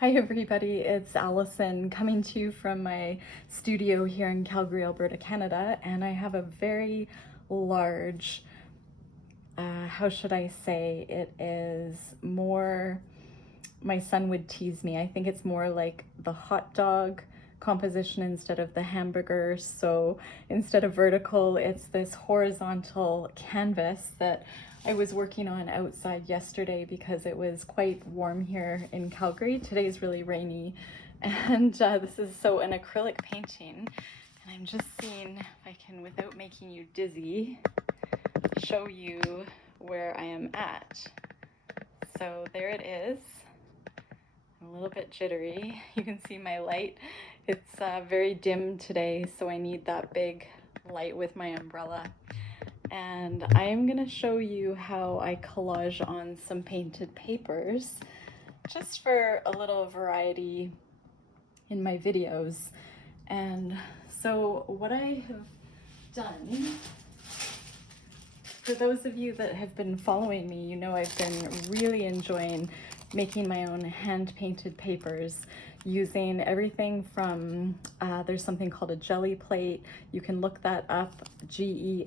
Hi everybody, it's Allison coming to you from my studio here in Calgary, Alberta, Canada, and I have a very large, how should I say, it is more, my son would tease me, I think it's more like the hot dog composition instead of the hamburger. So instead of vertical, it's this horizontal canvas that I was working on outside yesterday because it was quite warm here in Calgary. Today's really rainy, and this is an acrylic painting, and I'm just seeing if I can, without making you dizzy, show you where I am at. So there it is. I'm a little bit jittery. You can see my light. It's very dim today, so I need that big light with my umbrella. And I am going to show you how I collage on some painted papers, just for a little variety in my videos. And so what I have done, for those of you that have been following me, you know I've been really enjoying making my own hand-painted papers using everything from, there's something called a Gelli plate. You can look that up, Gelli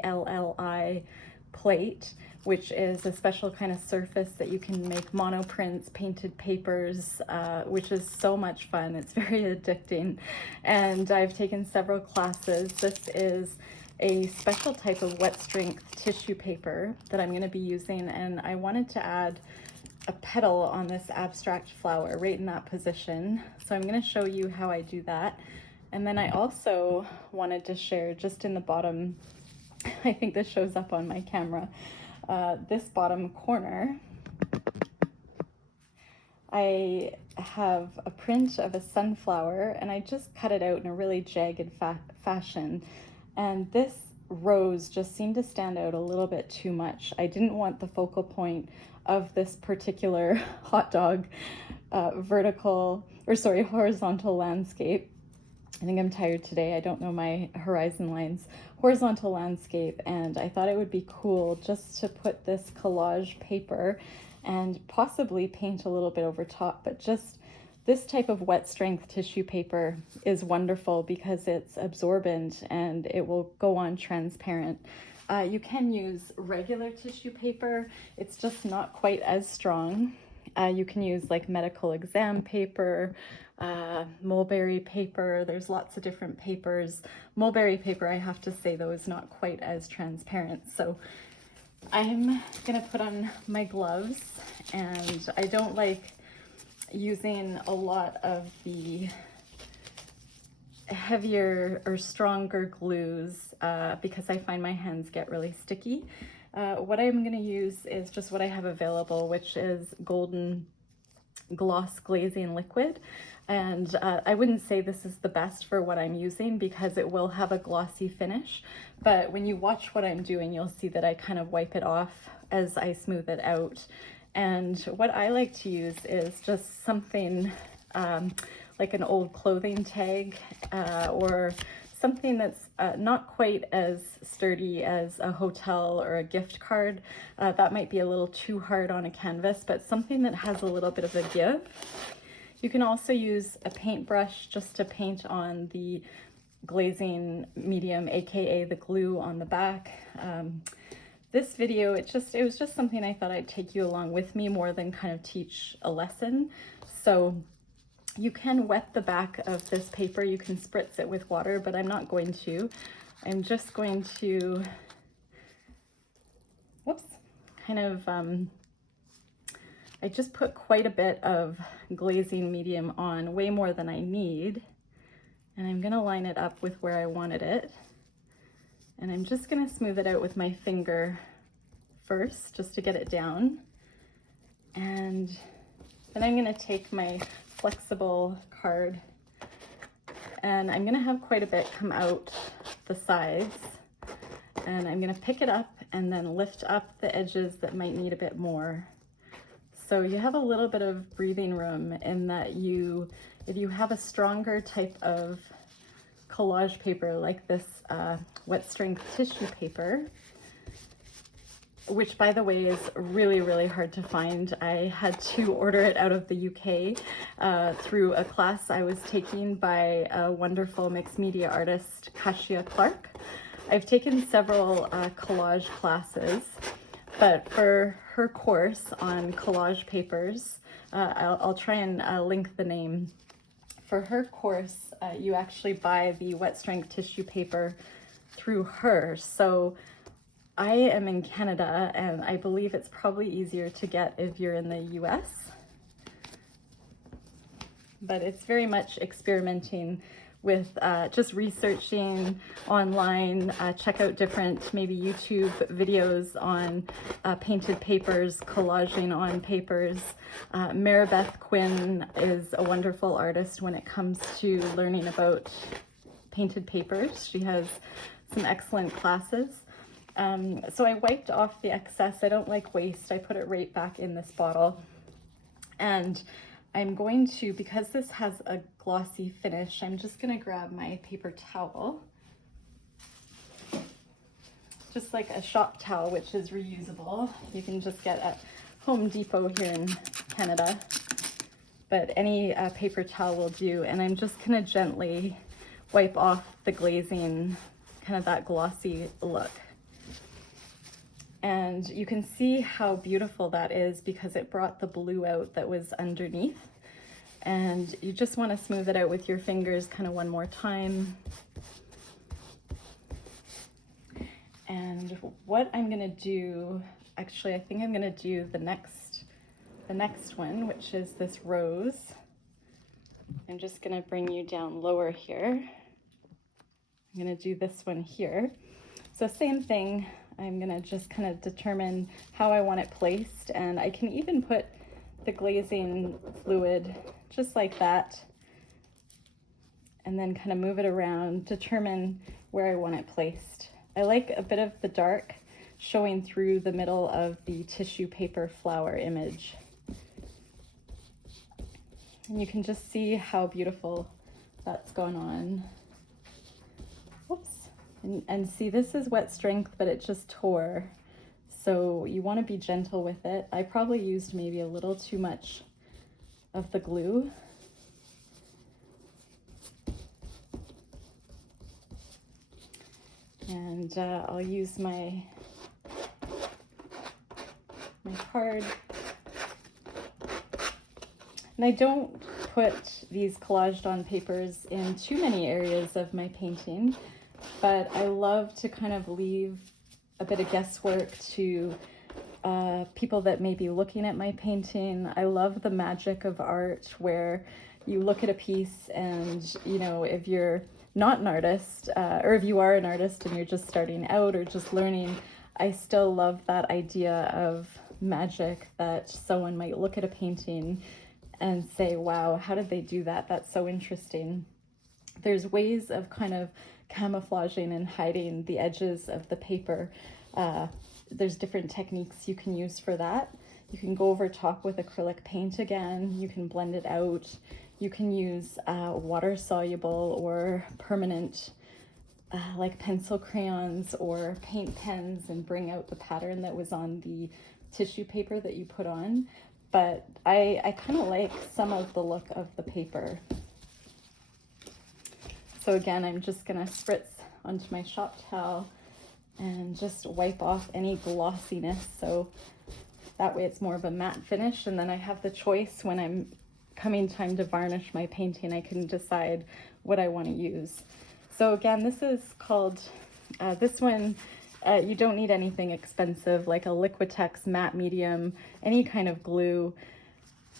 plate, which is a special kind of surface that you can make monoprints, painted papers, which is so much fun. It's very addicting. And I've taken several classes. This is a special type of wet strength tissue paper that I'm going to be using, and I wanted to add a petal on this abstract flower right in that position. So I'm going to show you how I do that. And then I also wanted to share, just in the bottom, I think this shows up on my camera, this bottom corner, I have a print of a sunflower, and I just cut it out in a really jagged fashion. And this rose just seemed to stand out a little bit too much. I didn't want the focal point of this particular hot dog horizontal landscape. I think I'm tired today. I don't know my horizon lines. Horizontal landscape, and I thought it would be cool just to put this collage paper and possibly paint a little bit over top, but just this type of wet strength tissue paper is wonderful because it's absorbent and it will go on transparent. You can use regular tissue paper. It's just not quite as strong. You can use like medical exam paper, mulberry paper. There's lots of different papers. Mulberry paper, I have to say though, is not quite as transparent. So I'm gonna put on my gloves, and I don't like using a lot of the heavier or stronger glues because I find my hands get really sticky. What I'm going to use is just what I have available, which is golden gloss glazing liquid. And I wouldn't say this is the best for what I'm using because it will have a glossy finish, but when you watch what I'm doing, you'll see that I kind of wipe it off as I smooth it out. And what I like to use is just something like an old clothing tag or something that's not quite as sturdy as a hotel or a gift card. That might be a little too hard on a canvas, but something that has a little bit of a give. You can also use a paintbrush just to paint on the glazing medium, aka the glue on the back. This video, it was just something I thought I'd take you along with me more than kind of teach a lesson. So you can wet the back of this paper, you can spritz it with water, but I'm not going to. I'm just going to, I just put quite a bit of glazing medium on, way more than I need. And I'm gonna line it up with where I wanted it. And I'm just gonna smooth it out with my finger first, just to get it down. And then I'm gonna take my flexible card, and I'm gonna have quite a bit come out the sides, and I'm gonna pick it up and then lift up the edges that might need a bit more. So you have a little bit of breathing room in that if you have a stronger type of collage paper like this wet strength tissue paper, which by the way is really, really hard to find. I had to order it out of the UK through a class I was taking by a wonderful mixed media artist, Kasia Clarke. I've taken several collage classes, but for her course on collage papers, I'll try and link the name. For her course, you actually buy the wet strength tissue paper through her. So I am in Canada, and I believe it's probably easier to get if you're in the US. But it's very much experimenting with just researching online, check out different maybe YouTube videos on painted papers, collaging on papers. Maribeth Quinn is a wonderful artist when it comes to learning about painted papers. She has some excellent classes. So I wiped off the excess. I don't like waste. I put it right back in this bottle. And I'm going to, because this has a glossy finish, I'm just going to grab my paper towel. Just like a shop towel, which is reusable. You can just get at Home Depot here in Canada. But any paper towel will do. And I'm just going to gently wipe off the glazing, kind of that glossy look. And you can see how beautiful that is because it brought the blue out that was underneath. And you just want to smooth it out with your fingers kind of one more time. And what I'm going to do, actually, I think I'm going to do the next one, which is this rose. I'm just going to bring you down lower here. I'm going to do this one here. So same thing. I'm gonna just kind of determine how I want it placed, and I can even put the glazing fluid just like that and then kind of move it around, determine where I want it placed. I like a bit of the dark showing through the middle of the tissue paper flower image. And you can just see how beautiful that's going on. Whoops. And see, this is wet strength, but it just tore. So you want to be gentle with it. I probably used maybe a little too much of the glue. And I'll use my card. And I don't put these collaged on papers in too many areas of my painting, but I love to kind of leave a bit of guesswork to people that may be looking at my painting. I love the magic of art where you look at a piece and, you know, if you're not an artist, or if you are an artist and you're just starting out or just learning, I still love that idea of magic, that someone might look at a painting and say, wow, how did they do that? That's so interesting. There's ways of kind of camouflaging and hiding the edges of the paper. There's different techniques you can use for that. You can go over top with acrylic paint again. You can blend it out. You can use water soluble or permanent like pencil crayons or paint pens and bring out the pattern that was on the tissue paper that you put on. But I kind of like some of the look of the paper. So again, I'm just gonna spritz onto my shop towel and just wipe off any glossiness. So that way it's more of a matte finish. And then I have the choice when I'm coming time to varnish my painting, I can decide what I want to use. So again, this is called, this one, you don't need anything expensive like a Liquitex matte medium, any kind of glue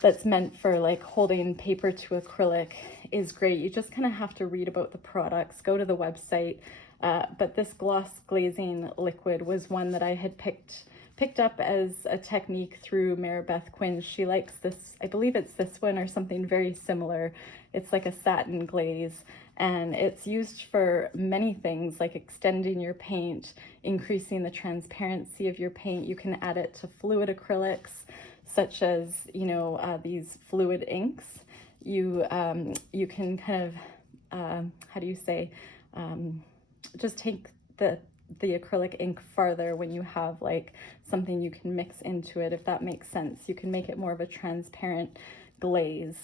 that's meant for like holding paper to acrylic is great. You just kind of have to read about the products, go to the website. But this gloss glazing liquid was one that I had picked up as a technique through Maribeth Quinn. She likes this, I believe it's this one or something very similar. It's like a satin glaze, and it's used for many things like extending your paint, increasing the transparency of your paint. You can add it to fluid acrylics, such as, you know, these fluid inks. You can kind of, how do you say, just take the the acrylic ink farther when you have like something you can mix into it, if that makes sense. You can make it more of a transparent glaze,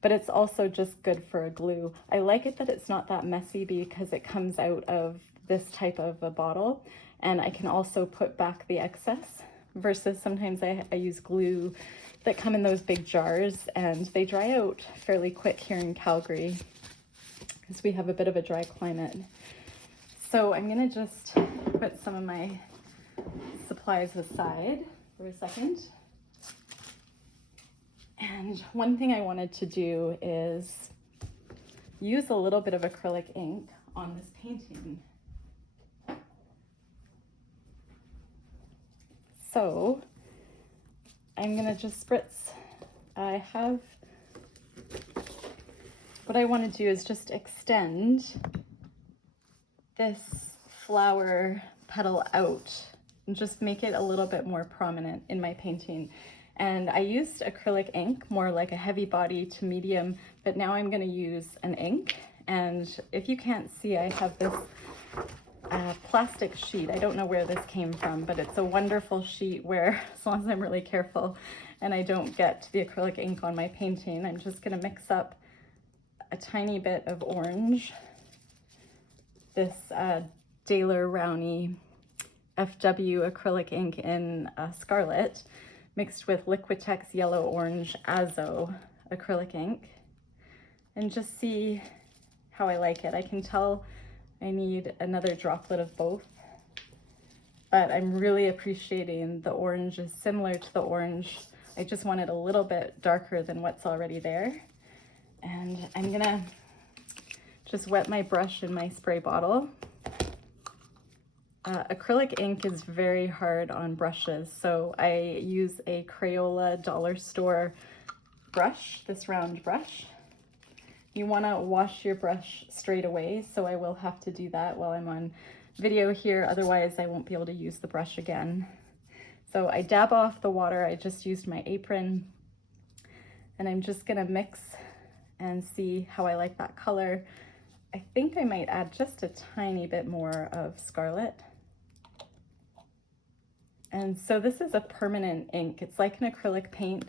but it's also just good for a glue. I like it that it's not that messy because it comes out of this type of a bottle, and I can also put back the excess, versus sometimes I use glue that come in those big jars and they dry out fairly quick here in Calgary because we have a bit of a dry climate. So I'm gonna just put some of my supplies aside for a second. And one thing I wanted to do is use a little bit of acrylic ink on this painting. So I'm gonna just spritz. What I want to do is just extend this flower petal out and just make it a little bit more prominent in my painting. And I used acrylic ink, more like a heavy body to medium, but now I'm going to use an ink. And if you can't see, I have this plastic sheet. I don't know where this came from, but it's a wonderful sheet where, as long as I'm really careful and I don't get the acrylic ink on my painting, I'm just going to mix up a tiny bit of orange, this Rowney FW acrylic ink in Scarlet, mixed with Liquitex yellow orange Azo acrylic ink, and just see how I like it. I can tell I need another droplet of both, but I'm really appreciating the orange is similar to the orange. I just want it a little bit darker than what's already there. And I'm gonna just wet my brush in my spray bottle. Acrylic ink is very hard on brushes, so I use a Crayola dollar store brush, this round brush. You want to wash your brush straight away, so I will have to do that while I'm on video here, otherwise I won't be able to use the brush again. So I dab off the water, I just used my apron, and I'm just gonna mix and see how I like that color. I think I might add just a tiny bit more of Scarlet. And so this is a permanent ink. It's like an acrylic paint,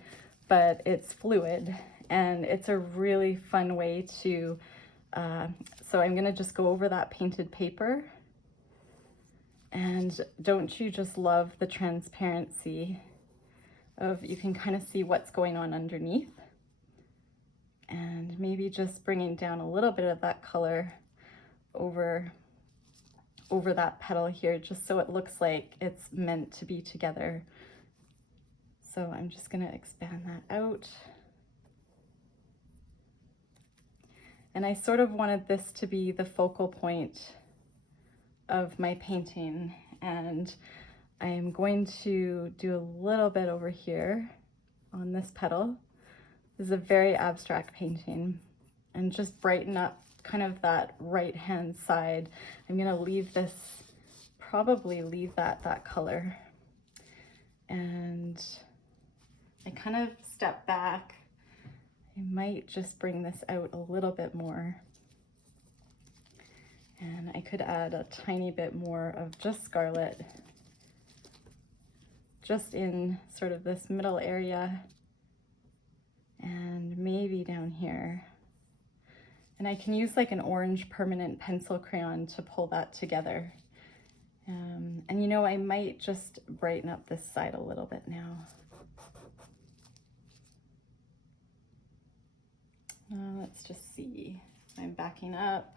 but it's fluid, and it's a really fun way to, so I'm gonna just go over that painted paper. And don't you just love the transparency of, you can kind of see what's going on underneath. And maybe just bringing down a little bit of that color over that petal here, just so it looks like it's meant to be together. So I'm just gonna expand that out. And I sort of wanted this to be the focal point of my painting, and I am going to do a little bit over here on this petal. This is a very abstract painting, and just brighten up kind of that right hand side. I'm gonna leave this, probably leave that color, and I kind of step back. I might just bring this out a little bit more, and I could add a tiny bit more of just Scarlet, just in sort of this middle area, and maybe down here. And I can use like an orange permanent pencil crayon to pull that together. And you know, I might just brighten up this side a little bit now. Let's just see. I'm backing up.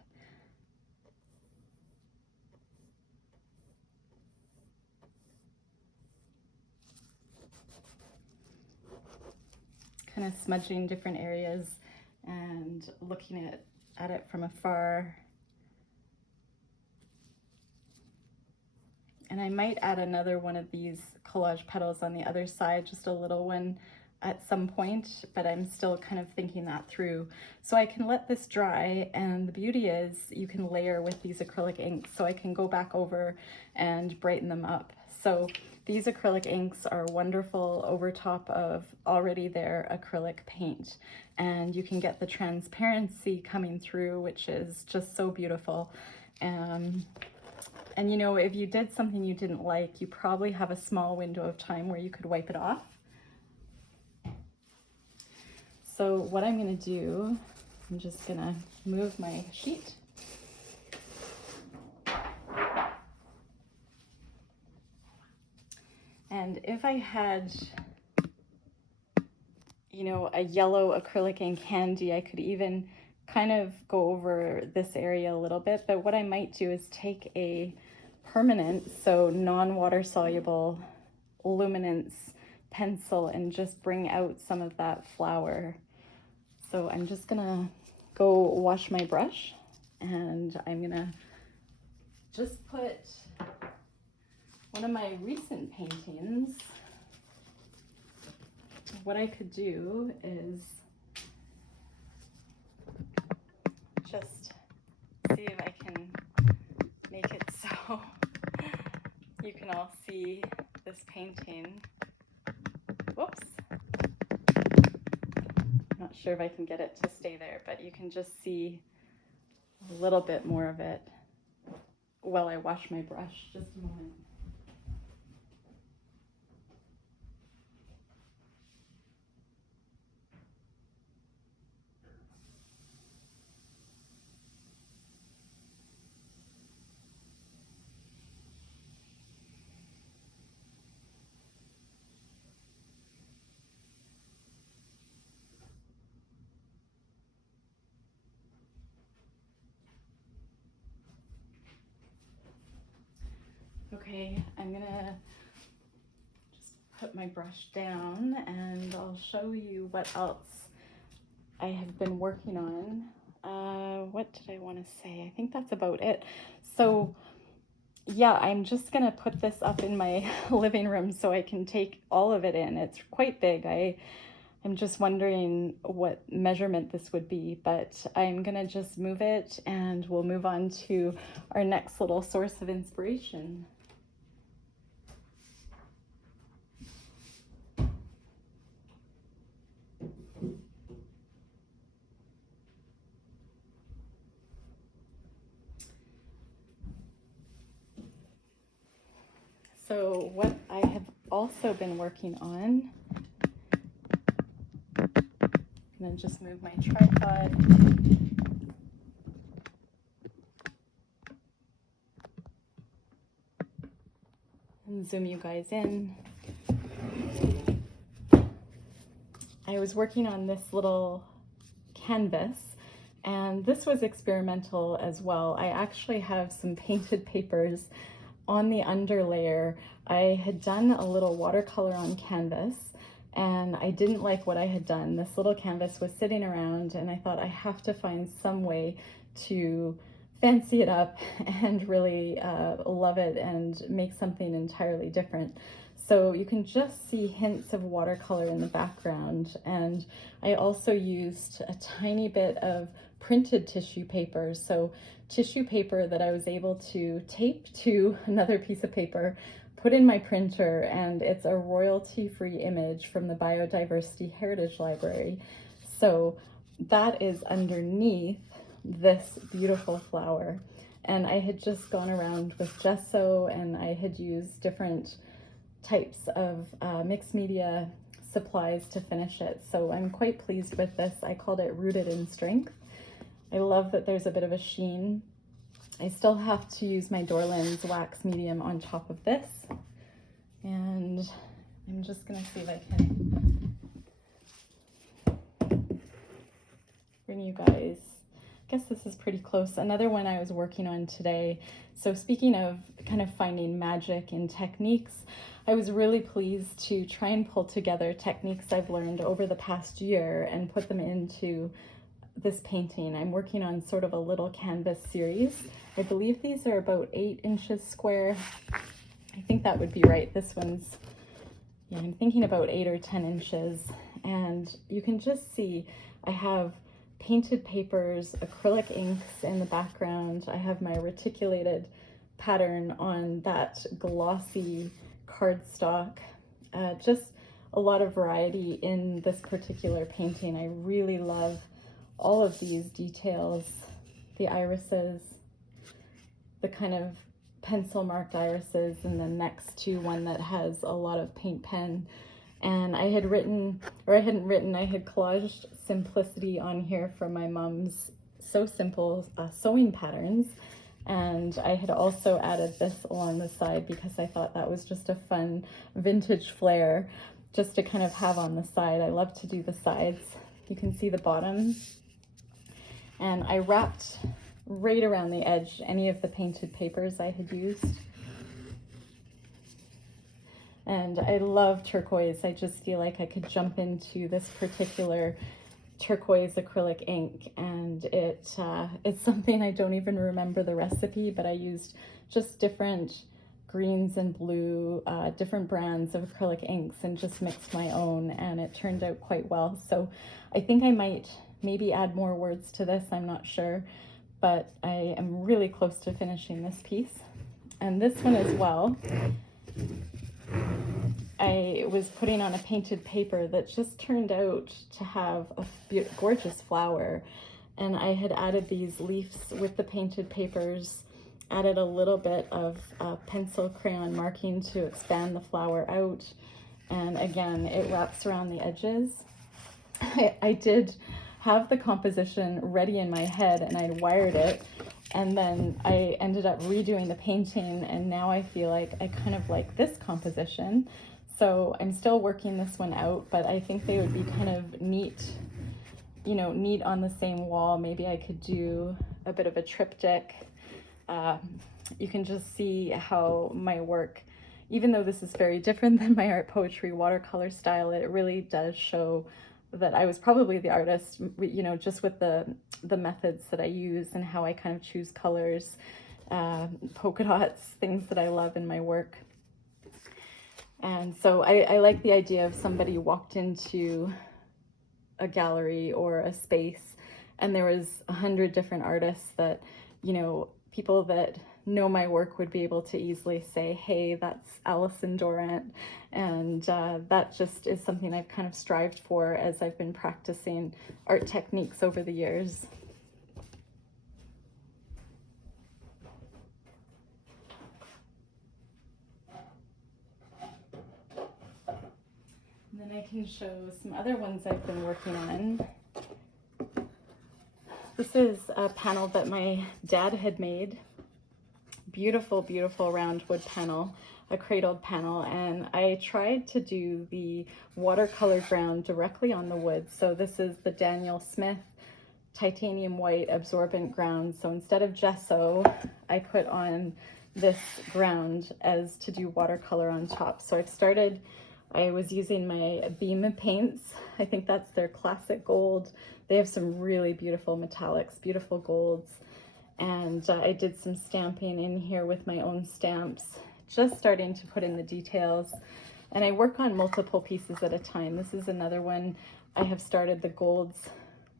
Kind of smudging different areas and looking at it from afar. And I might add another one of these collage petals on the other side, just a little one at some point, but I'm still kind of thinking that through. So I can let this dry, and the beauty is you can layer with these acrylic inks, so I can go back over and brighten them up. So these acrylic inks are wonderful over top of already there acrylic paint, and you can get the transparency coming through, which is just so beautiful. And you know, if you did something you didn't like, you probably have a small window of time where you could wipe it off. So what I'm gonna do, I'm just gonna move my sheet. And if I had, you know, a yellow acrylic ink handy, I could even kind of go over this area a little bit. But what I might do is take a permanent, so non-water soluble luminance pencil and just bring out some of that flower. So I'm just gonna go wash my brush, and I'm gonna just put one of my recent paintings. What I could do is just see if I can make it so you can all see this painting. Whoops. I'm not sure if I can get it to stay there, but you can just see a little bit more of it while I wash my brush. Just a moment. Okay, I'm gonna just put my brush down and I'll show you what else I have been working on. What did I want to say? I think that's about it. So yeah, I'm just gonna put this up in my living room so I can take all of it in. It's quite big. I'm just wondering what measurement this would be, but I'm gonna just move it and we'll move on to our next little source of inspiration. So what I have also been working on, I'm gonna just move my tripod. And zoom you guys in. I was working on this little canvas, and this was experimental as well. I actually have some painted papers on the underlayer. I had done a little watercolor on canvas and I didn't like what I had done. This little canvas was sitting around and I thought I have to find some way to fancy it up and really love it and make something entirely different. So you can just see hints of watercolor in the background. And I also used a tiny bit of printed tissue paper. So tissue paper that I was able to tape to another piece of paper, put in my printer, and it's a royalty-free image from the Biodiversity Heritage Library. So that is underneath this beautiful flower. And I had just gone around with gesso and I had used different types of mixed media supplies to finish it. So I'm quite pleased with this. I called it Rooted in Strength. I love that there's a bit of a sheen. I still have to use my Dorland's wax medium on top of this. And I'm just gonna see if I can bring you guys, I guess this is pretty close. Another one I was working on today. So speaking of kind of finding magic in techniques, I was really pleased to try and pull together techniques I've learned over the past year and put them into this painting. I'm working on sort of a little canvas series. I believe these are about 8 inches square. I think that would be right. This one's, yeah, I'm thinking about 8 or 10 inches. And you can just see I have painted papers, acrylic inks in the background. I have my reticulated pattern on that glossy cardstock. Just a lot of variety in this particular painting. I really love all of these details, the irises, the kind of pencil marked irises, and then next to one that has a lot of paint pen. And I had collaged simplicity on here from my mom's So Simple sewing patterns. And I had also added this along the side because I thought that was just a fun vintage flair just to kind of have on the side. I love to do the sides. You can see the bottom. And I wrapped right around the edge any of the painted papers I had used. And I love turquoise. I just feel like I could jump into this particular turquoise acrylic ink, and it's something I don't even remember the recipe, but I used just different greens and blue, different brands of acrylic inks, and just mixed my own, and it turned out quite well. So I think I might maybe add more words to this, I'm not sure, but I am really close to finishing this piece. And this one as well, I was putting on a painted paper that just turned out to have a gorgeous flower, and I had added these leaves with the painted papers, added a little bit of pencil crayon marking to expand the flower out, and again it wraps around the edges. I did have the composition ready in my head and I wired it, and then I ended up redoing the painting, and now I feel like I kind of like this composition. So I'm still working this one out, but I think they would be kind of neat, you know, neat on the same wall. Maybe I could do a bit of a triptych. You can just see how my work, even though this is very different than my art poetry watercolor style, it really does show that I was probably the artist, you know, just with the methods that I use and how I kind of choose colors, polka dots, things that I love in my work. And so I like the idea of somebody walked into a gallery or a space and there was 100 different artists that, you know, people that know my work would be able to easily say, hey, that's Alison Dorland. And that just is something I've kind of strived for as I've been practicing art techniques over the years. And then I can show some other ones I've been working on. This is a panel that my dad had made. Beautiful, beautiful round wood panel, a cradled panel, and I tried to do the watercolor ground directly on the wood. So this is the Daniel Smith titanium white absorbent ground. So instead of gesso, I put on this ground as to do watercolor on top. So I was using my Beam paints. I think that's their classic gold. They have some really beautiful metallics, beautiful golds. And I did some stamping in here with my own stamps, just starting to put in the details. And I work on multiple pieces at a time. This is another one I have started. The golds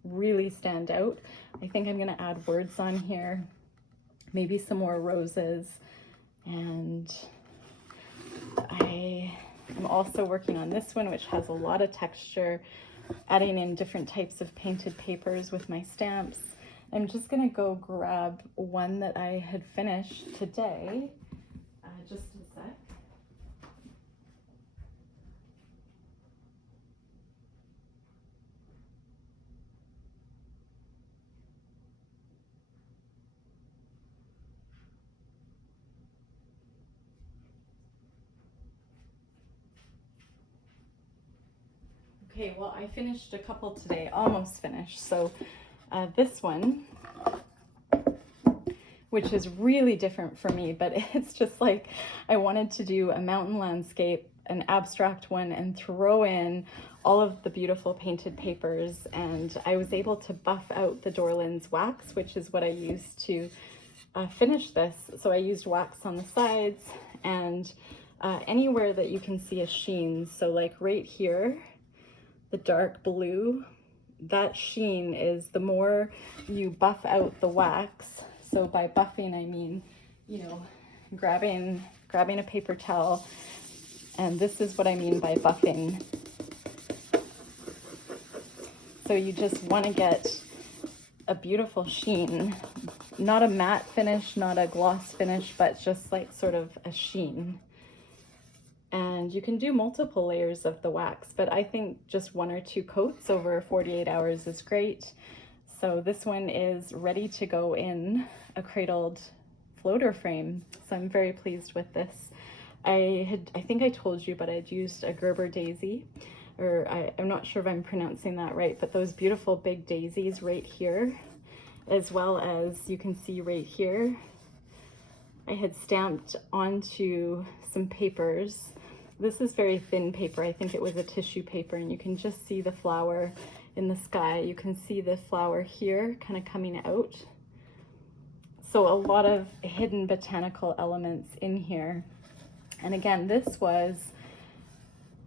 really stand out. I think I'm gonna add words on here, maybe some more roses. And I'm also working on this one, which has a lot of texture, adding in different types of painted papers with my stamps. I'm just gonna go grab one that I had finished today, just a sec. Okay, well, I finished a couple today, almost finished. So this one, which is really different for me, but it's just like I wanted to do a mountain landscape, an abstract one, and throw in all of the beautiful painted papers. And I was able to buff out the Dorland's wax, which is what I used to finish this. So I used wax on the sides and anywhere that you can see a sheen. So like right here, the dark blue, that sheen is the more you buff out the wax. So by buffing, I mean, you know, grabbing a paper towel, and this is what I mean by buffing. So you just want to get a beautiful sheen not a matte finish, not a gloss finish, but just like sort of a sheen. And you can do multiple layers of the wax, but I think just 1 or 2 coats over 48 hours is great. So this one is ready to go in a cradled floater frame. So I'm very pleased with this. I think I told you, but I'd used a Gerber daisy, or I'm not sure if I'm pronouncing that right, but those beautiful big daisies right here, as well as you can see right here, I had stamped onto some papers. This is very thin paper. I think it was a tissue paper, and you can just see the flower in the sky. You can see the flower here kind of coming out. So a lot of hidden botanical elements in here. And again, this was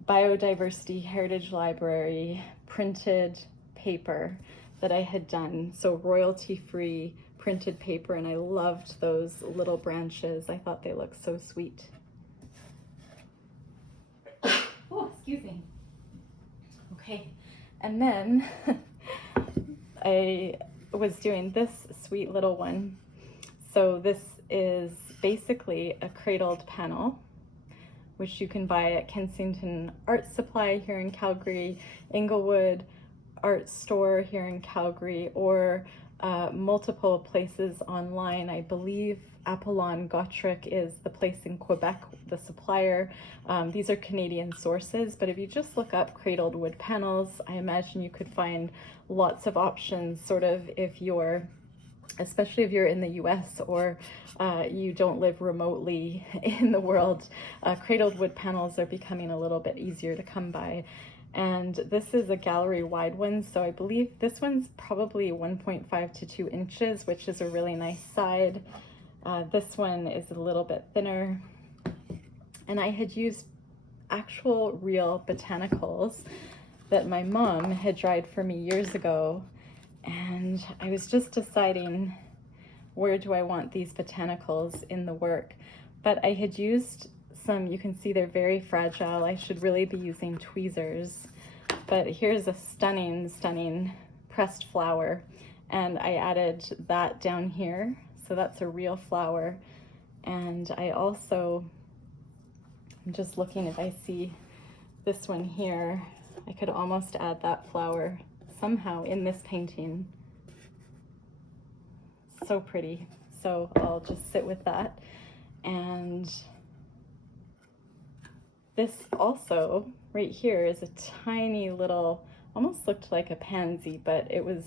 Biodiversity Heritage Library printed paper that I had done. So royalty-free printed paper, and I loved those little branches. I thought they looked so sweet. Oh, excuse me. Okay, and then I was doing this sweet little one. So this is basically a cradled panel, which you can buy at Kensington Art Supply here in Calgary, Inglewood Art Store here in Calgary, or multiple places online. I believe Apollon Gautric is the place in Quebec, the supplier. These are Canadian sources, but if you just look up cradled wood panels, I imagine you could find lots of options, sort of if you're, especially if you're in the US or you don't live remotely in the world. Cradled wood panels are becoming a little bit easier to come by. And this is a gallery wide one, so I believe this one's probably 1.5 to 2 inches, which is a really nice side. This one is a little bit thinner. And I had used actual real botanicals that my mom had dried for me years ago. And I was just deciding, where do I want these botanicals in the work? But I had used some, you can see they're very fragile. I should really be using tweezers. But here's a stunning, stunning pressed flower. And I added that down here. So that's a real flower. And I also, I'm just looking if I see this one here. I could almost add that flower somehow in this painting. So pretty. So I'll just sit with that. And this also right here is a tiny little, almost looked like a pansy, but it was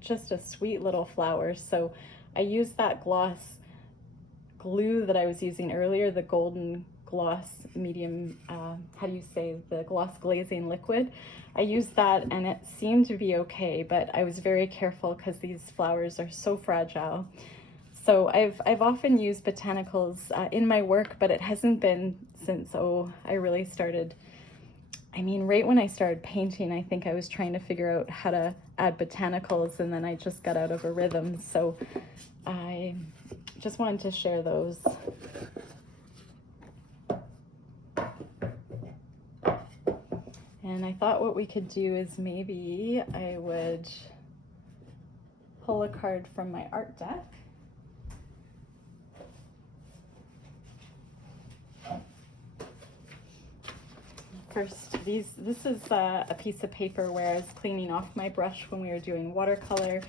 just a sweet little flower. So I used that gloss glue that I was using earlier, the golden gloss medium, how do you say, the gloss glazing liquid. I used that and it seemed to be okay, but I was very careful because these flowers are so fragile. So I've often used botanicals in my work, but it hasn't been since, I really started, I mean, right when I started painting, I think I was trying to figure out how to add botanicals, and then I just got out of a rhythm. So I just wanted to share those. And I thought what we could do is maybe I would pull a card from my art deck. First, this is a piece of paper where I was cleaning off my brush when we were doing watercolor.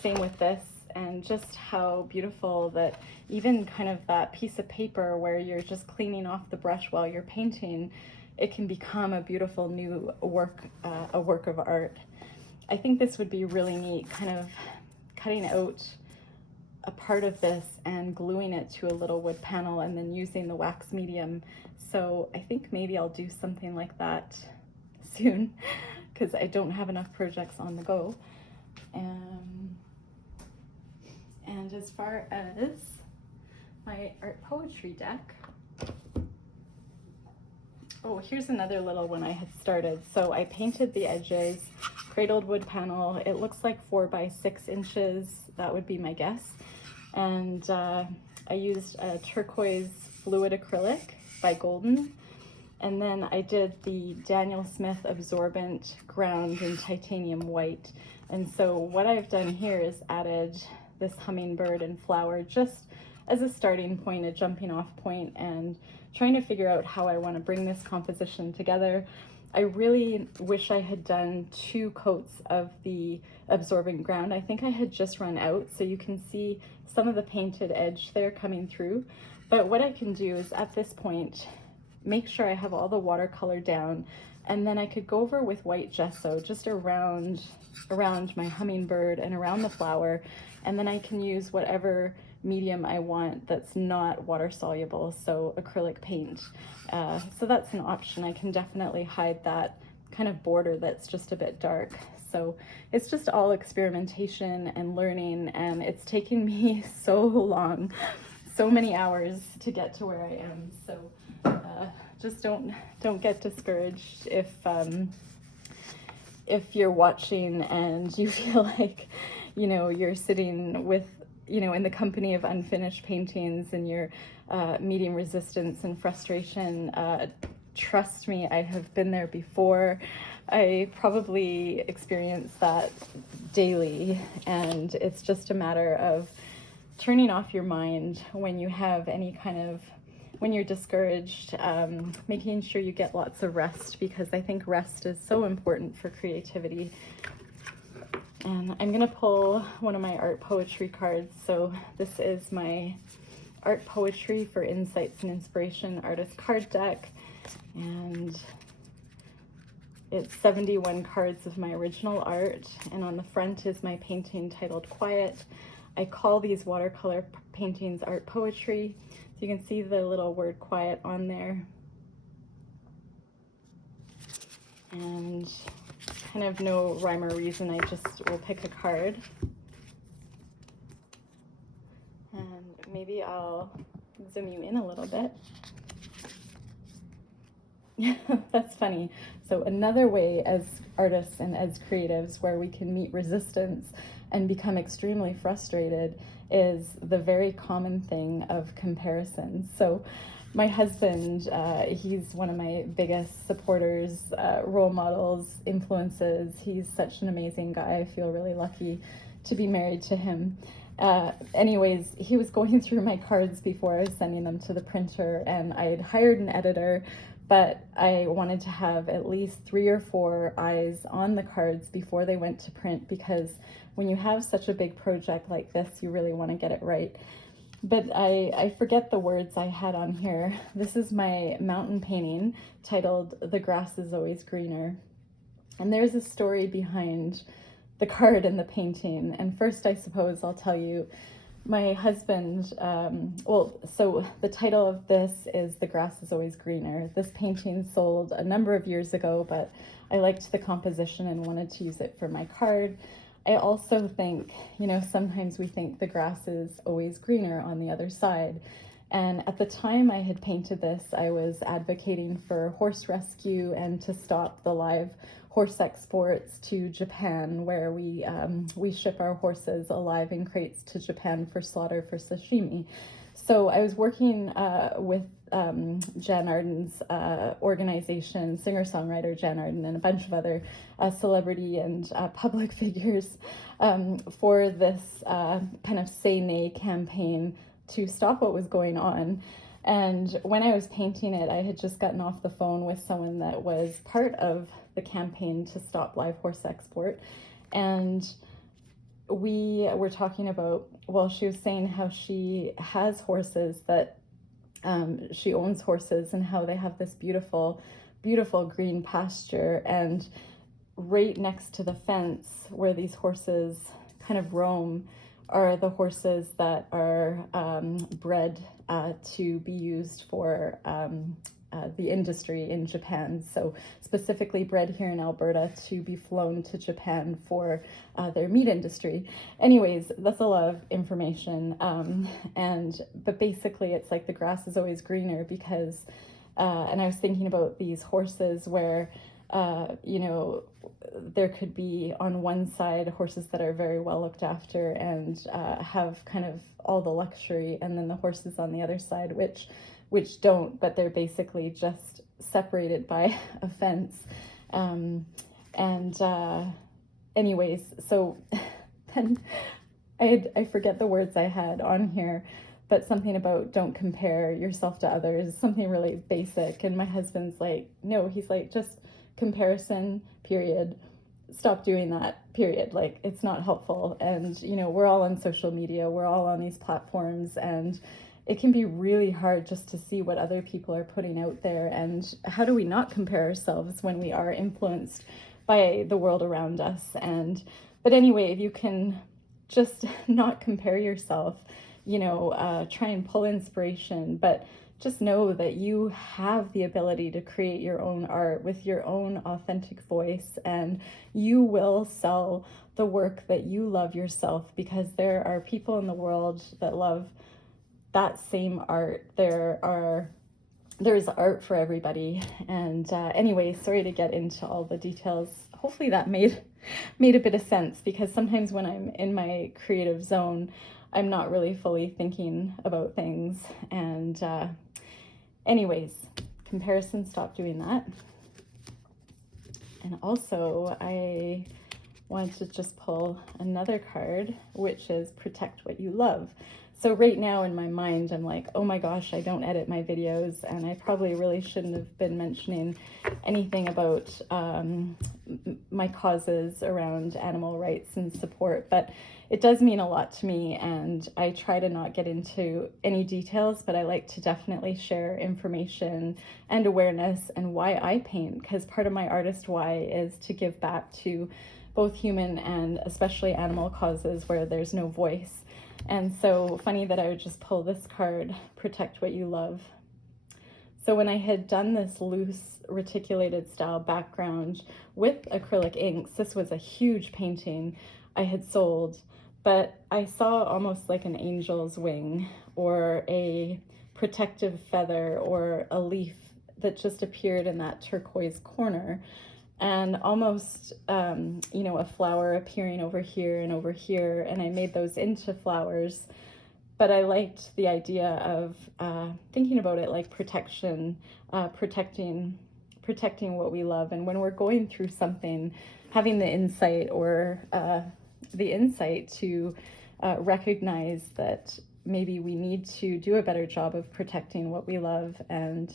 Same with this, and just how beautiful that even kind of that piece of paper where you're just cleaning off the brush while you're painting, it can become a beautiful new work, a work of art. I think this would be really neat, kind of cutting out a part of this and gluing it to a little wood panel and then using the wax medium. So I think maybe I'll do something like that soon because I don't have enough projects on the go. And as far as my art poetry deck, oh, here's another little one I had started. So I painted the edges, cradled wood panel. It looks like 4 by 6 inches. That would be my guess. And I used a turquoise fluid acrylic by Golden. And then I did the Daniel Smith Absorbant ground in titanium white. And so what I've done here is added this hummingbird and flower just as a starting point, a jumping off point, and trying to figure out how I want to bring this composition together. I really wish I had done 2 coats of the absorbent ground. I think I had just run out, so you can see some of the painted edge there coming through. But what I can do is at this point, make sure I have all the watercolor down, and then I could go over with white gesso just around my hummingbird and around the flower, and then I can use whatever medium I want that's not water soluble, so acrylic paint. So that's an option. I can definitely hide that kind of border that's just a bit dark. So it's just all experimentation and learning, and it's taken me so long, so many hours to get to where I am. So just don't get discouraged if you're watching and you feel like, you know, you're sitting with, you know, in the company of unfinished paintings and you're meeting resistance and frustration. Trust me, I have been there before. I probably experience that daily, and it's just a matter of turning off your mind when you have any kind of, when you're discouraged, making sure you get lots of rest, because I think rest is so important for creativity. And I'm gonna pull one of my art poetry cards. So this is my art poetry for insights and inspiration artist card deck, and it's 71 cards of my original art, and on the front is my painting titled Quiet. I call these watercolor paintings art poetry, so you can see the little word quiet on there. And kind of no rhyme or reason, I just will pick a card. And maybe I'll zoom you in a little bit. That's funny. So another way as artists and as creatives where we can meet resistance and become extremely frustrated is the very common thing of comparison. So my husband, he's one of my biggest supporters, role models, influences. He's such an amazing guy. I feel really lucky to be married to him. Anyways, he was going through my cards before I was sending them to the printer, and I had hired an editor, but I wanted to have at least 3 or 4 eyes on the cards before they went to print, because when you have such a big project like this, you really want to get it right. But I forget the words I had on here. This is my mountain painting titled The Grass is Always Greener. And there's a story behind the card and the painting. And first, I suppose I'll tell you, my husband, so the title of this is The Grass is Always Greener. This painting sold a number of years ago, but I liked the composition and wanted to use it for my card. I also think, you know, sometimes we think the grass is always greener on the other side. And at the time I had painted this, I was advocating for horse rescue and to stop the live horse exports to Japan, where we ship our horses alive in crates to Japan for slaughter for sashimi. So I was working with Jan Arden's organization, singer-songwriter Jan Arden, and a bunch of other celebrity and public figures for this kind of Say Nay campaign to stop what was going on. And when I was painting it, I had just gotten off the phone with someone that was part of the campaign to stop live horse export. And we were talking about, well, she was saying how she has horses that she owns horses and how they have this beautiful, beautiful green pasture. And right next to the fence where these horses kind of roam are the horses that are bred to be used for the industry in Japan. So specifically bred here in Alberta to be flown to Japan for their meat industry. Anyways, that's a lot of information. But basically it's like the grass is always greener because, and I was thinking about these horses where, you know, there could be on one side horses that are very well looked after and have kind of all the luxury, and then the horses on the other side which don't, but they're basically just separated by a fence. Anyways, so then I forget the words I had on here, but something about don't compare yourself to others, something really basic. And my husband's like, no, he's like, just comparison, period. Stop doing that, period. Like, it's not helpful. And, you know, we're all on social media, we're all on these platforms, and it can be really hard just to see what other people are putting out there. And how do we not compare ourselves when we are influenced by the world around us? And, but anyway, if you can just not compare yourself, you know, try and pull inspiration, but just know that you have the ability to create your own art with your own authentic voice, and you will sell the work that you love yourself, because there are people in the world that love that same art. There's art for everybody. And anyway, sorry to get into all the details. Hopefully that made a bit of sense, because sometimes when I'm in my creative zone, I'm not really fully thinking about things. And anyways, comparison, stop doing that. And also I wanted to just pull another card, which is protect what you love. So right now in my mind, I'm like, oh my gosh, I don't edit my videos, and I probably really shouldn't have been mentioning anything about my causes around animal rights and support, but it does mean a lot to me, and I try to not get into any details, but I like to definitely share information and awareness and why I paint, because part of my artist why is to give back to both human and especially animal causes where there's no voice. And so funny that I would just pull this card, protect what you love. So when I had done this loose reticulated style background with acrylic inks, this was a huge painting I had sold, but I saw almost like an angel's wing or a protective feather or a leaf that just appeared in that turquoise corner. And almost, you know, a flower appearing over here and over here, and I made those into flowers. But I liked the idea of thinking about it like protection, protecting what we love. And when we're going through something, having the insight to recognize that maybe we need to do a better job of protecting what we love. And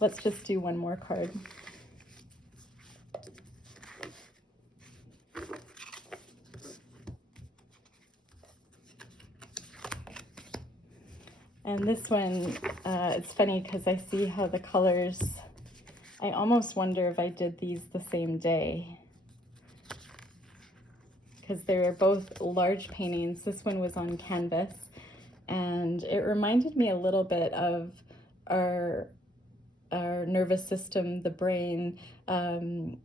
let's just do one more card. And this one, it's funny because I see how the colors, I almost wonder if I did these the same day, because they're both large paintings. This one was on canvas, and it reminded me a little bit of our nervous system, the brain, the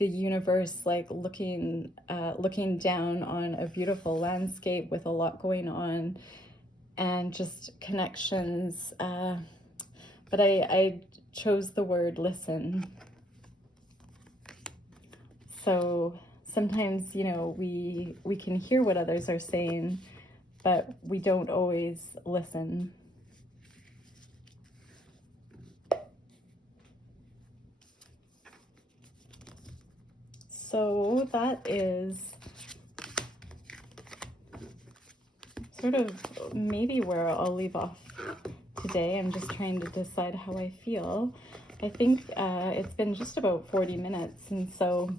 universe, like looking down on a beautiful landscape with a lot going on, and just connections. But I chose the word listen. So sometimes, you know, we can hear what others are saying, but we don't always listen. So that is sort of maybe where I'll leave off today. I'm just trying to decide how I feel. I think it's been just about 40 minutes, and so,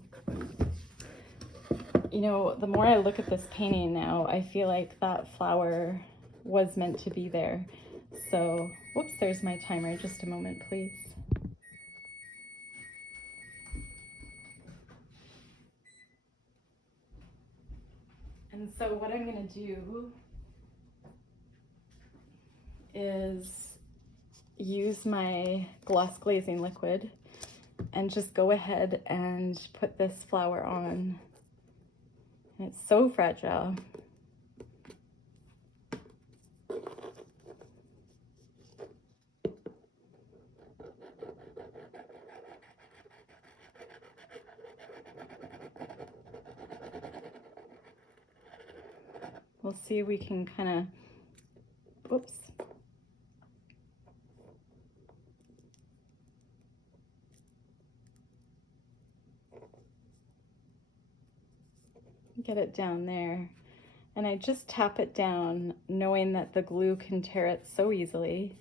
you know, the more I look at this painting now, I feel like that flower was meant to be there. So, whoops, there's my timer. Just a moment, please. And so what I'm going to do is use my gloss glazing liquid and just go ahead and put this flower on. And it's so fragile. We'll see if we can kind of, whoops. Get it down there. And I just tap it down, knowing that the glue can tear it so easily.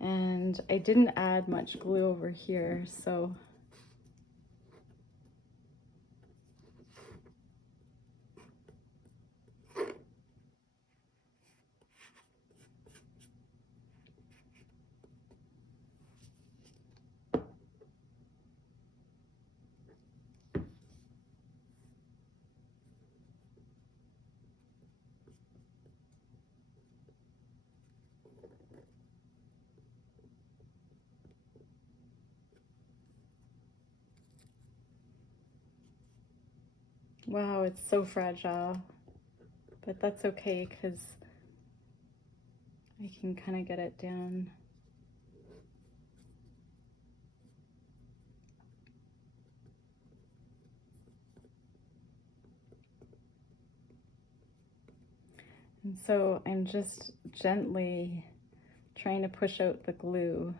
And I didn't add much glue over here, so wow, it's so fragile, but that's okay because I can kind of get it down. And so I'm just gently trying to push out the glue.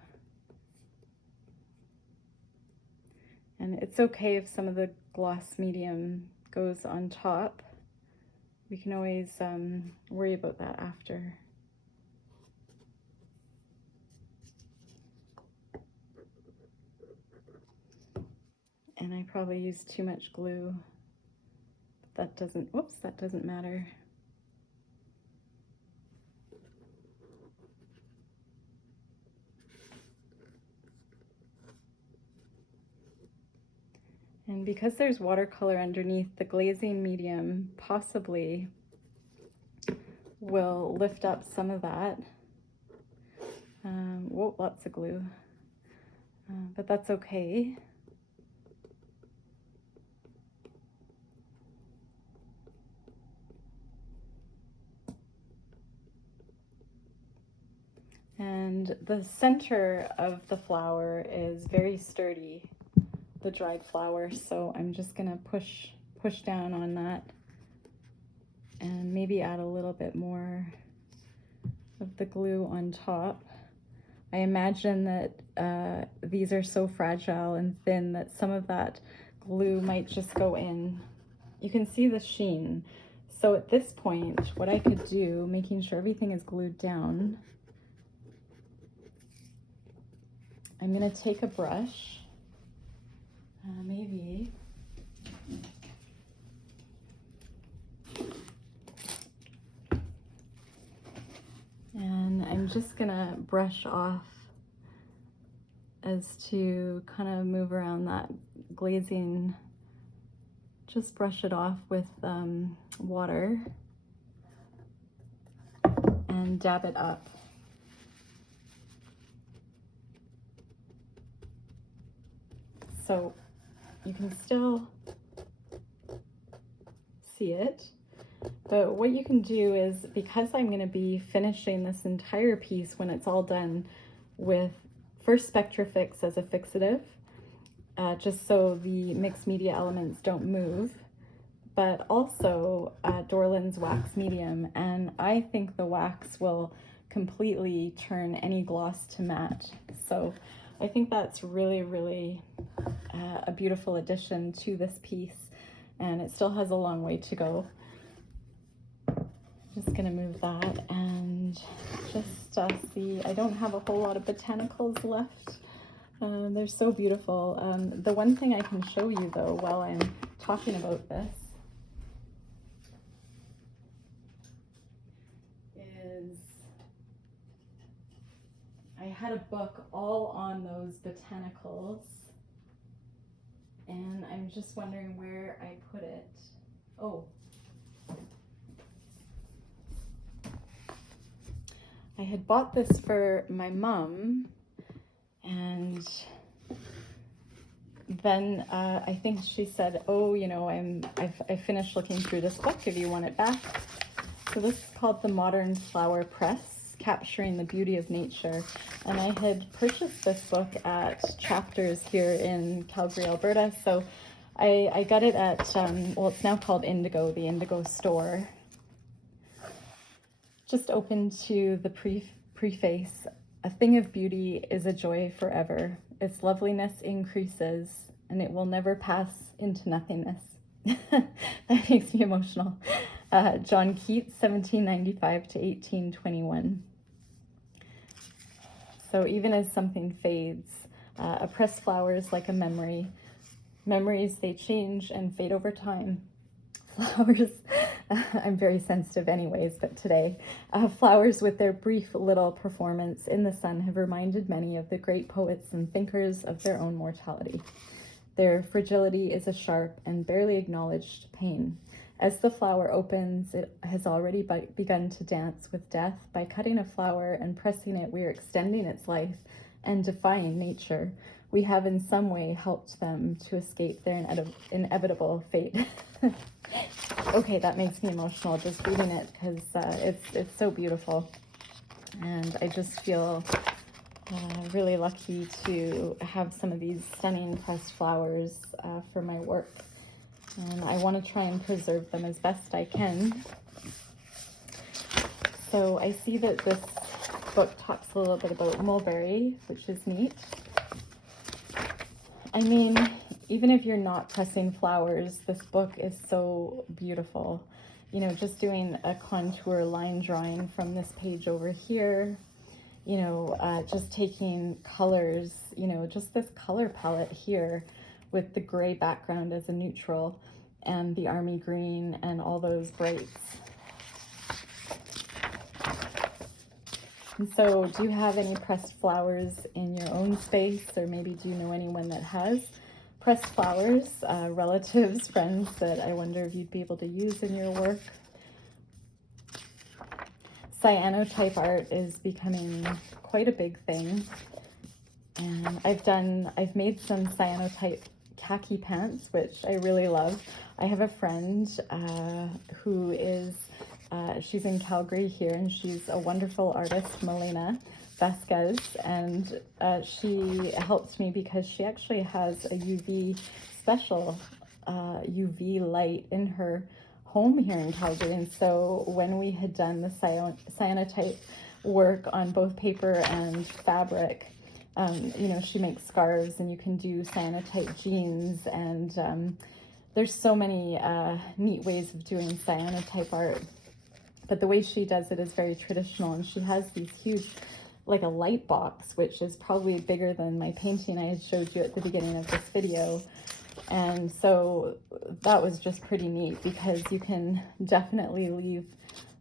And it's okay if some of the gloss medium goes on top. We can always worry about that after. And I probably used too much glue. But that doesn't, whoops, that doesn't matter. And because there's watercolor underneath, the glazing medium possibly will lift up some of that. Whoa, lots of glue. But that's okay. And the center of the flower is very sturdy, the dried flower, so I'm just gonna push down on that and maybe add a little bit more of the glue on top. I imagine that these are so fragile and thin that some of that glue might just go in. You can see the sheen. So at this point, what I could do, making sure everything is glued down, I'm gonna take a brush, maybe, and I'm just gonna brush off as to kind of move around that glazing. Just brush it off with water and dab it up. So you can still see it, but what you can do is, because I'm going to be finishing this entire piece when it's all done with first Spectrafix as a fixative, just so the mixed media elements don't move, but also Dorland's wax medium, and I think the wax will completely turn any gloss to matte. So I think that's really, really a beautiful addition to this piece, and it still has a long way to go. Just gonna move that and just see, I don't have a whole lot of botanicals left. They're so beautiful. The one thing I can show you though while I'm talking about this is I had a book all on those botanicals, and I'm just wondering where I put it. Oh, I had bought this for my mom, and then I think she said, oh, you know, I finished looking through this book, if you want it back. So this is called The Modern Flower Press, Capturing the Beauty of Nature. And I had purchased this book at Chapters here in Calgary, Alberta. So I got it at, well, it's now called Indigo, the Indigo store. Just open to the preface. A thing of beauty is a joy forever. Its loveliness increases, and it will never pass into nothingness. That makes me emotional. John Keats, 1795 to 1821. So even as something fades, a pressed flower is like a memory. Memories, they change and fade over time. Flowers, I'm very sensitive anyways, but today, flowers with their brief little performance in the sun have reminded many of the great poets and thinkers of their own mortality. Their fragility is a sharp and barely acknowledged pain. As the flower opens, it has already begun to dance with death. By cutting a flower and pressing it, we are extending its life and defying nature. We have in some way helped them to escape their inevitable fate. Okay, that makes me emotional just reading it because it's so beautiful. And I just feel really lucky to have some of these stunning pressed flowers for my work. And I want to try and preserve them as best I can. So I see that this book talks a little bit about mulberry, which is neat. I mean, even if you're not pressing flowers, this book is so beautiful. You know, just doing a contour line drawing from this page over here, you know, just taking colors, you know, just this color palette here with the gray background as a neutral and the army green and all those brights. And so do you have any pressed flowers in your own space, or maybe do you know anyone that has pressed flowers, relatives, friends that I wonder if you'd be able to use in your work? Cyanotype art is becoming quite a big thing. And I've made some cyanotype khaki pants, which I really love. I have a friend who is she's in Calgary here, and she's a wonderful artist, Melina Vasquez, and she helped me because she actually has a special UV light in her home here in Calgary. And so when we had done the cyanotype work on both paper and fabric, you know, she makes scarves, and you can do cyanotype jeans, and there's so many neat ways of doing cyanotype art. But the way she does it is very traditional, and she has these huge, like a light box, which is probably bigger than my painting I had showed you at the beginning of this video. And so that was just pretty neat, because you can definitely leave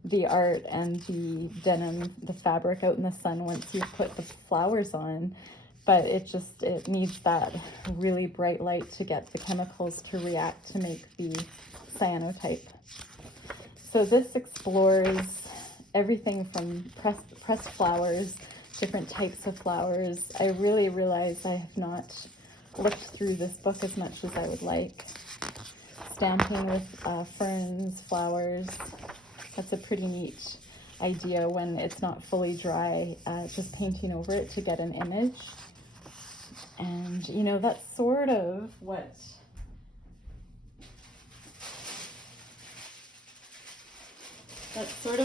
the art and the denim, the fabric out in the sun once you've put the flowers on. But it needs that really bright light to get the chemicals to react to make the cyanotype. So this explores everything from pressed flowers, different types of flowers. I really realize I have not looked through this book as much as I would like. Stamping with ferns, flowers. That's a pretty neat idea when it's not fully dry, just painting over it to get an image. And, you know, that's sort of what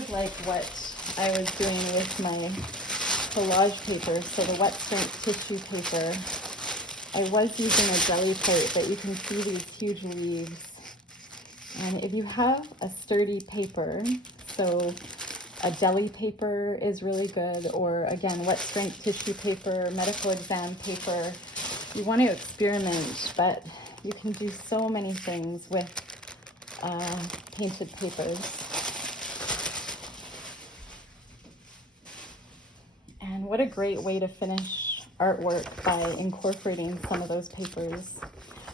like what I was doing with my collage paper. So the wet strength tissue paper, I was using a Gelli plate, but you can see these huge leaves. And if you have a sturdy paper, so a deli paper is really good, or again, wet strength tissue paper, medical exam paper. You want to experiment, but you can do so many things with painted papers. And what a great way to finish artwork by incorporating some of those papers.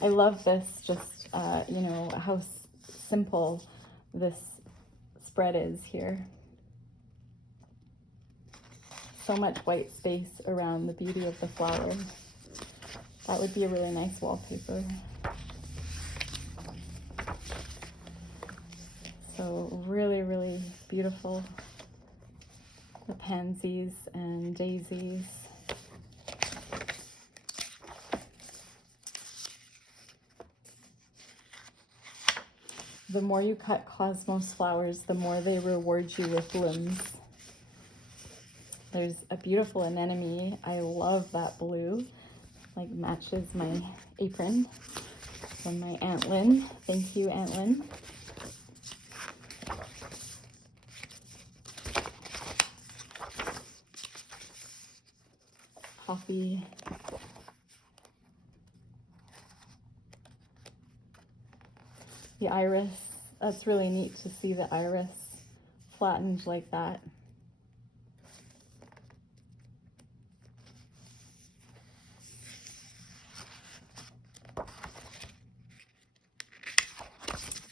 I love this, just, you know, how simple this spread is here. So much white space around the beauty of the flower. That would be a really nice wallpaper. So really, really beautiful. The pansies and daisies. The more you cut cosmos flowers, the more they reward you with blooms. There's a beautiful anemone. I love that blue. Like matches my apron from my Aunt Lynn. Thank you, Aunt Lynn. coffee. The iris, that's really neat to see the iris flattened like that.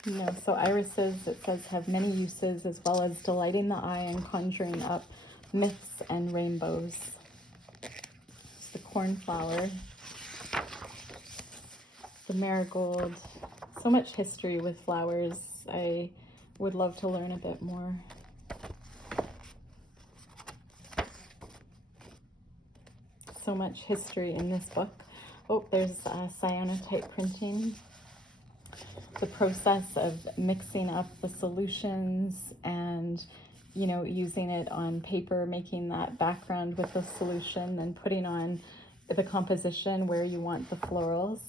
You know, so irises, it says, have many uses as well as delighting the eye and conjuring up myths and rainbows. It's the cornflower, the marigold. So much history with flowers. I would love to learn a bit more. So much history in this book. Oh, there's cyanotype printing. The process of mixing up the solutions and, you know, using it on paper, making that background with the solution, then putting on the composition where you want the florals,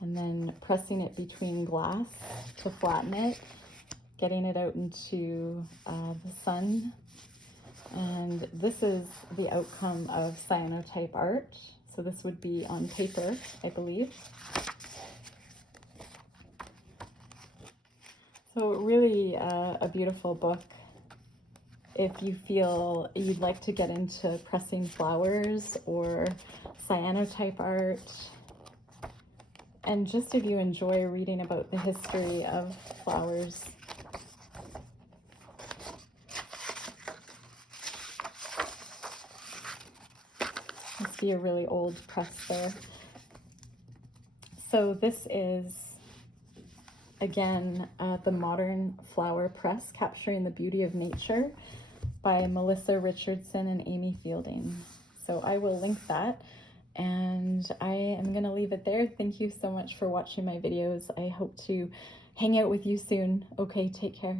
and then pressing it between glass to flatten it, getting it out into the sun. And this is the outcome of cyanotype art. So this would be on paper, I believe. So really a beautiful book if you feel you'd like to get into pressing flowers or cyanotype art, and just if you enjoy reading about the history of flowers. Must be a really old press there. So this is, again, the Modern Flower Press, Capturing the Beauty of Nature by Melissa Richardson and Amy Fielding. So I will link that, and I am going to leave it there. Thank you so much for watching my videos. I hope to hang out with you soon. Okay, take care.